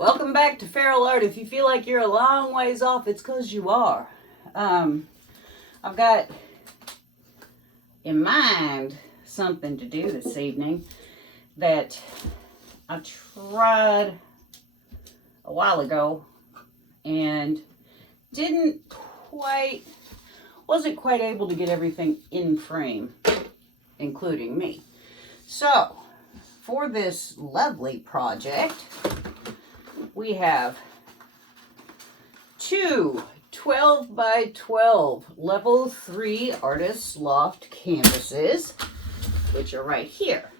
Welcome back to feralart. If you feel like you're a long ways off, it's because you are. I've got in mind something to do this evening that I tried a while ago and wasn't quite able to get everything in frame, including me. So, for this lovely project, we have two 12 by 12 level 3 artist loft canvases, which are right here.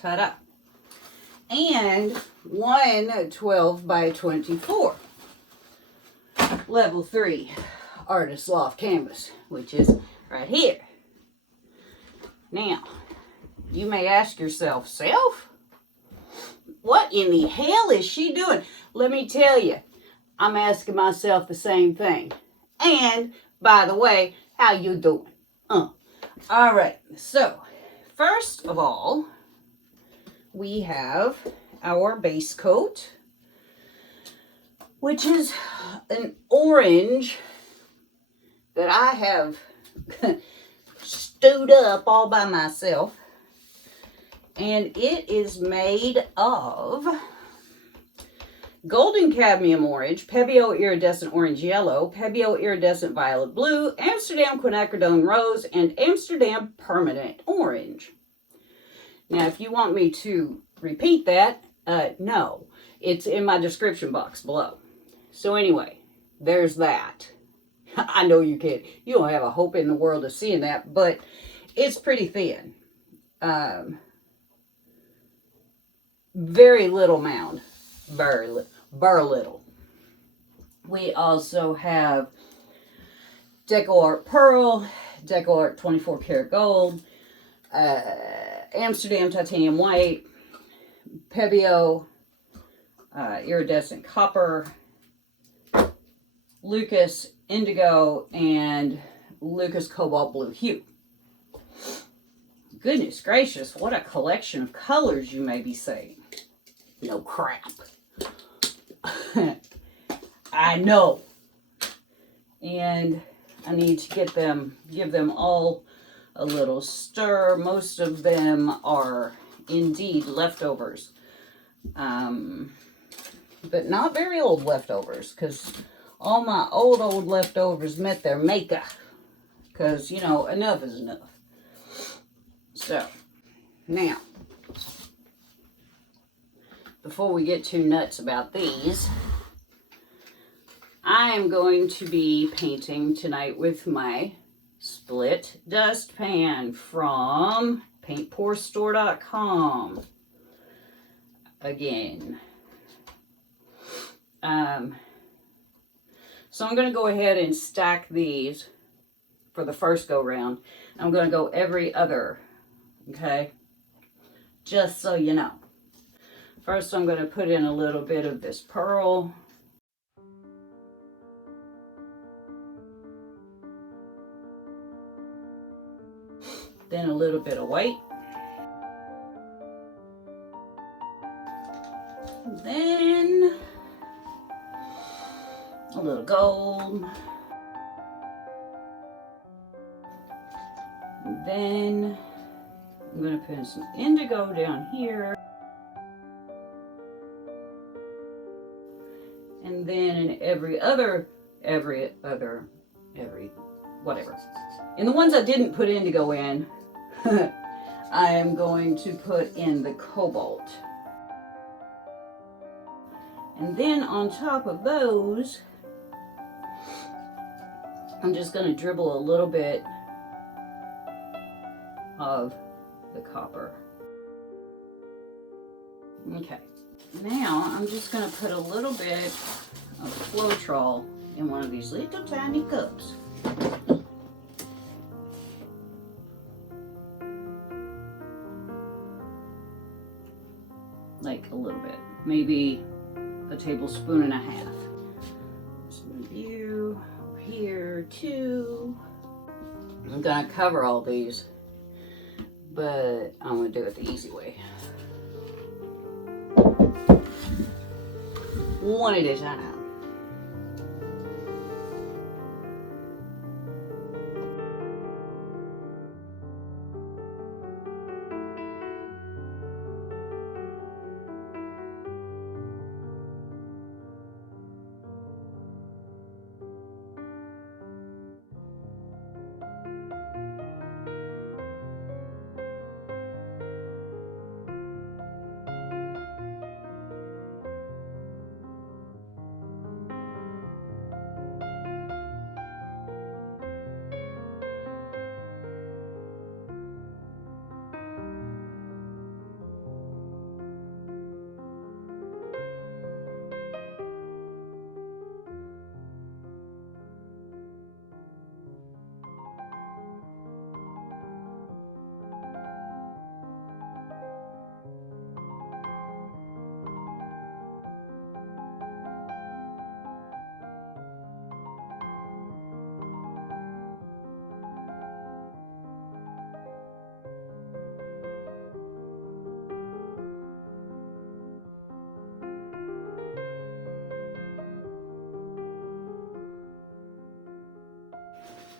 Ta-da! And one 12 by 24 level 3 artist loft canvas, which is right here. Now, you may ask yourself, Self, what in the hell is she doing? Let me tell you, I'm asking myself the same thing. And, by the way, how you doing? All right, so, first of all, we have our base coat, which is an orange that I have stewed up all by myself. And it is made of golden cadmium orange, Pebeo iridescent orange yellow, Pebeo iridescent violet blue, Amsterdam quinacridone rose, and Amsterdam permanent orange. Now, if you want me to repeat that, no. It's in my description box below. So anyway, there's that. I know you can't. You don't have a hope in the world of seeing that, but it's pretty thin. Very little mound. Very little. We also have DecoArt Pearl, DecoArt 24 karat gold, Amsterdam titanium white, Pebeo iridescent copper, Lucas indigo, and Lucas cobalt blue hue. Goodness gracious, what a collection of colors, you may be saying. No crap. I know. And I need to give them all a little stir. Most of them are indeed leftovers. But not very old leftovers, because all my old leftovers met their maker. Because, you know, enough is enough. So, now, before we get too nuts about these, I am going to be painting tonight with my split dustpan from paintpourstore.com. Again. So I'm going to go ahead and stack these for the first go round. I'm going to go every other, okay? Just so you know. First, I'm going to put in a little bit of this pearl. Then a little bit of white. Then a little gold. And then I'm going to put in some indigo down here. And then in every whatever. In the ones I didn't put indigo in, I am going to put in the cobalt. And then on top of those, I'm just going to dribble a little bit of the copper. Okay. Now I'm just going to put a little bit of Floetrol in one of these little tiny cups. Like a little bit, maybe a tablespoon and a half. Just move you over here too. I'm gonna cover all these, but I'm going to do it the easy way. One at a time.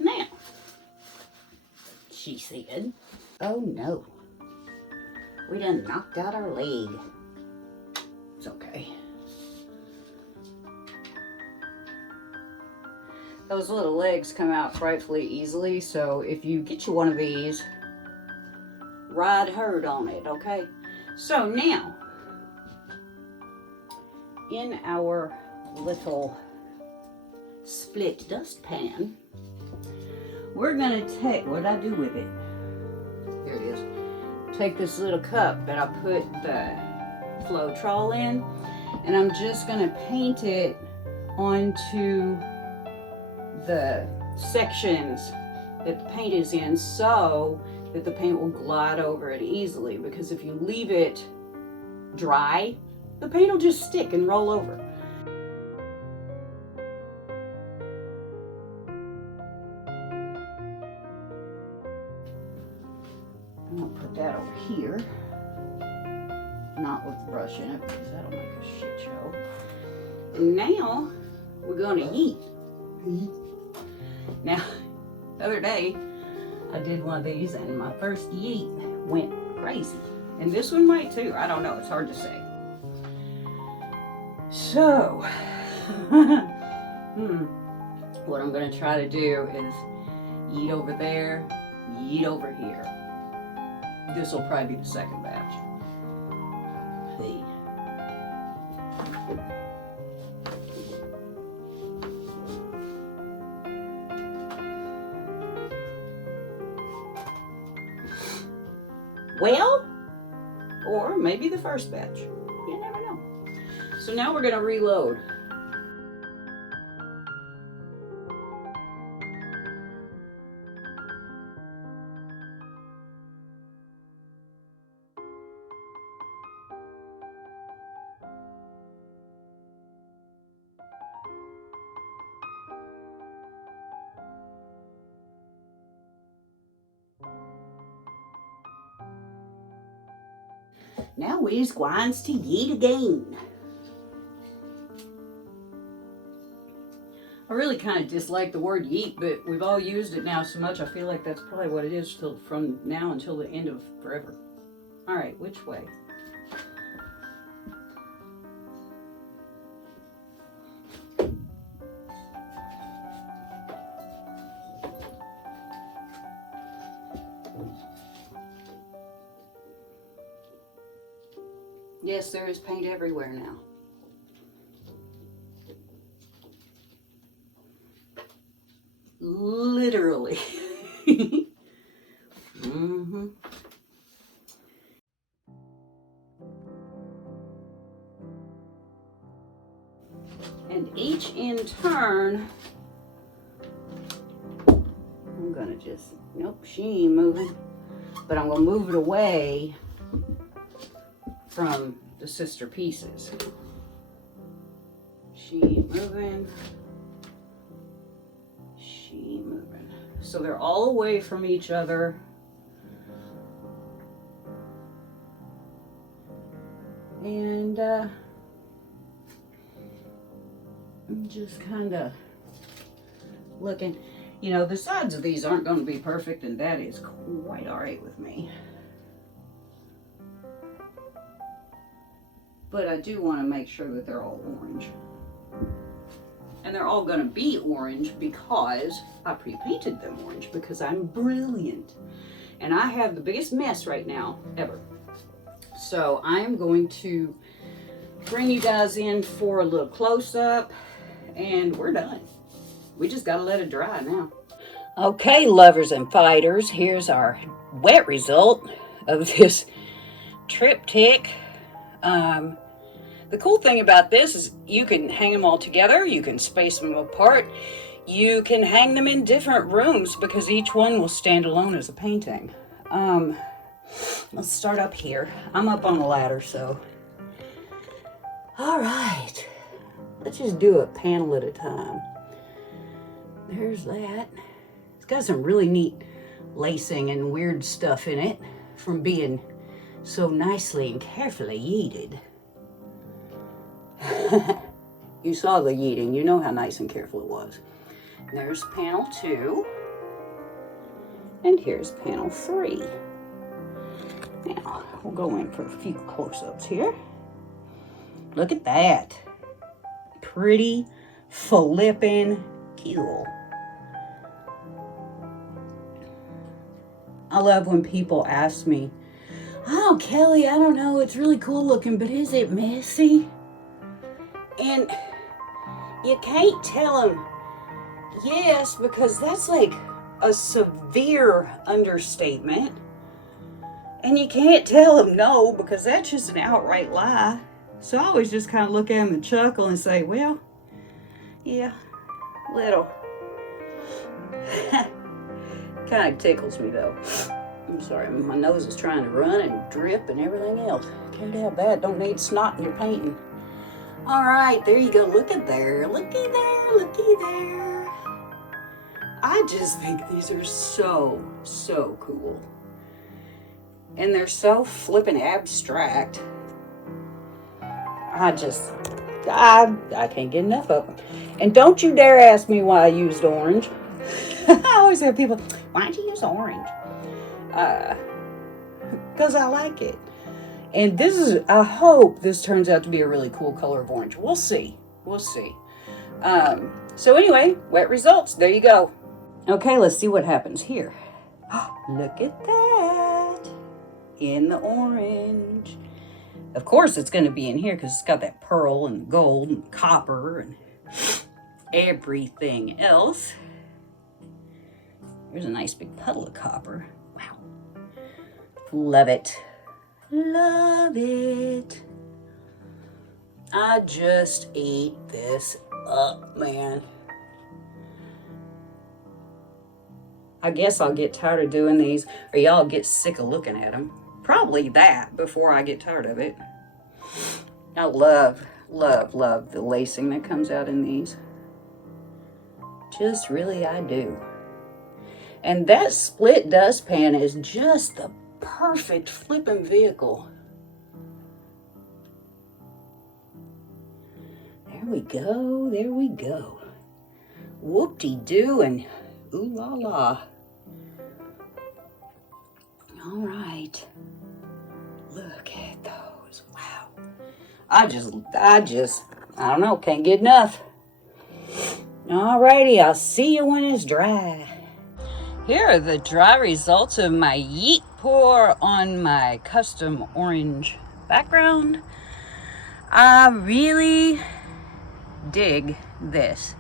Now, she said, oh no, we done knocked out our leg. It's okay. Those little legs come out frightfully easily, so if you get you one of these, ride herd on it, okay? So now, in our little split dustpan, we're gonna take, what did I do with it? Here it is. Take this little cup that I put the Floetrol in, and I'm just gonna paint it onto the sections that the paint is in so that the paint will glide over it easily, because if you leave it dry, the paint will just stick and roll over. I'm gonna put that over here, not with the brush in it because that'll make a shit show. And now we're gonna yeet. Now, the other day I did one of these and my first yeet went crazy. And this one might too, I don't know, it's hard to say. So, what I'm gonna try to do is yeet over there, yeet over here. This will probably be the second batch. See. Well, or maybe the first batch. You never know. So now we're going to reload. Now we's going to yeet again. I really kind of dislike the word yeet, but we've all used it now so much, I feel like that's probably what it is from now until the end of forever. All right, which way? Yes, there is paint everywhere now. Literally. And each in turn, I'm gonna just, nope, she ain't moving, but I'm gonna move it away from the sister pieces. She ain't moving. She ain't moving. So they're all away from each other. And I'm just kind of looking. You know, the sides of these aren't going to be perfect, and that is quite all right with me. But I do want to make sure that they're all orange. And they're all going to be orange because I pre-painted them orange because I'm brilliant. And I have the biggest mess right now ever. So I'm going to bring you guys in for a little close-up, and we're done. We just got to let it dry now. Okay, lovers and fighters, here's our wet result of this triptych. The cool thing about this is you can hang them all together, you can space them apart, you can hang them in different rooms because each one will stand alone as a painting. Let's start up here. I'm up on the ladder, so. All right, let's just do a panel at a time. There's that. It's got some really neat lacing and weird stuff in it from being so nicely and carefully yeeted. You saw the yeeting, you know how nice and careful it was. And there's panel 2. And here's panel 3. Now, we'll go in for a few close-ups here. Look at that. Pretty flippin' cool. I love when people ask me, "Oh, Kelly, I don't know, it's really cool looking, but is it messy?" And you can't tell them yes, because that's like a severe understatement. And you can't tell them no, because that's just an outright lie. So I always just kind of look at them and chuckle and say, well, yeah, little. Kind of tickles me though. I'm sorry, my nose is trying to run and drip and everything else. Can't have that, don't need snot in your painting. All right, there you go. Look at there. Looky there. Looky there. I just think these are so, so cool. And they're so flippin' abstract. I can't get enough of them. And don't you dare ask me why I used orange. I always have people, why'd you use orange? Because I like it. And this is, I hope this turns out to be a really cool color of orange. We'll see. We'll see. So anyway, wet results. There you go. Okay, let's see what happens here. Look at that. In the orange. Of course it's going to be in here because it's got that pearl and gold and copper and everything else. There's a nice big puddle of copper. Wow. Love it. Love it. I just ate this up, man. I guess I'll get tired of doing these, or y'all get sick of looking at them. Probably that before I get tired of it. I love, love, love the lacing that comes out in these. Just really, I do. And that split dustpan is just the perfect flipping vehicle. There we go, there we go. Whoop-de-doo and ooh la la. All right. Look at those. Wow. I don't know, can't get enough. Alrighty, I'll see you when it's dry. Here are the dry results of my Yeet pour on my custom orange background. I really dig this.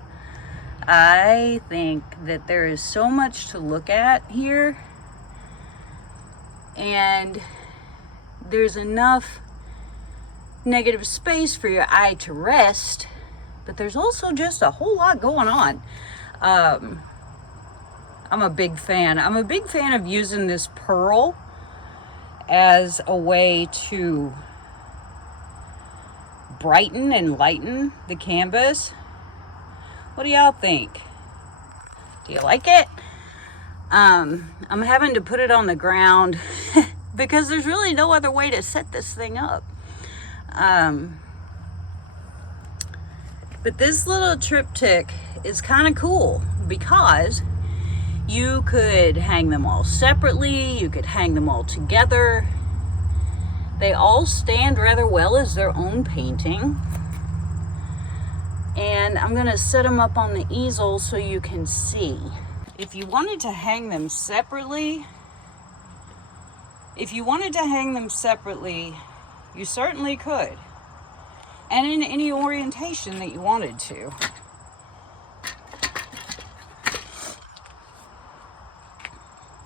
I think that there is so much to look at here, and there's enough negative space for your eye to rest, but there's also just a whole lot going on. I'm a big fan. I'm a big fan of using this pearl as a way to brighten and lighten the canvas. What do y'all think? Do you like it? I'm having to put it on the ground because there's really no other way to set this thing up. But this little triptych is kind of cool because you could hang them all separately, you could hang them all together. They all stand rather well as their own painting. And I'm gonna set them up on the easel so you can see. If you wanted to hang them separately, you certainly could. And in any orientation that you wanted to.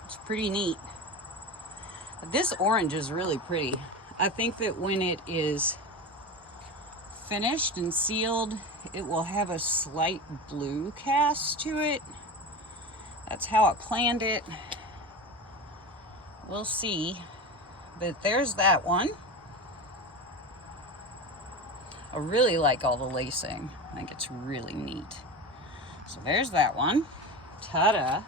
It's pretty neat. This orange is really pretty. I think that when it is finished and sealed, it will have a slight blue cast to it. That's how I planned it. We'll see. But there's that one. I really like all the lacing. I think it's really neat. So there's that one. Ta-da.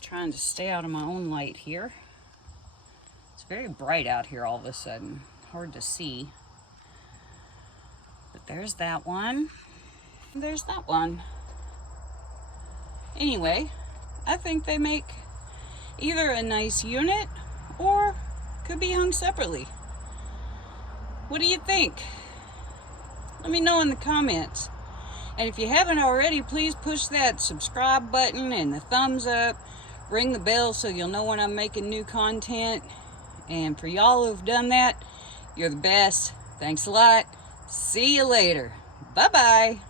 Trying to stay out of my own light here. It's very bright out here all of a sudden. Hard to see. But there's that one. And there's that one. Anyway, I think they make either a nice unit or could be hung separately. What do you think? Let me know in the comments. And if you haven't already, please push that subscribe button and the thumbs up. Ring the bell so you'll know when I'm making new content. And for y'all who've done that, you're the best. Thanks a lot. See you later. Bye-bye.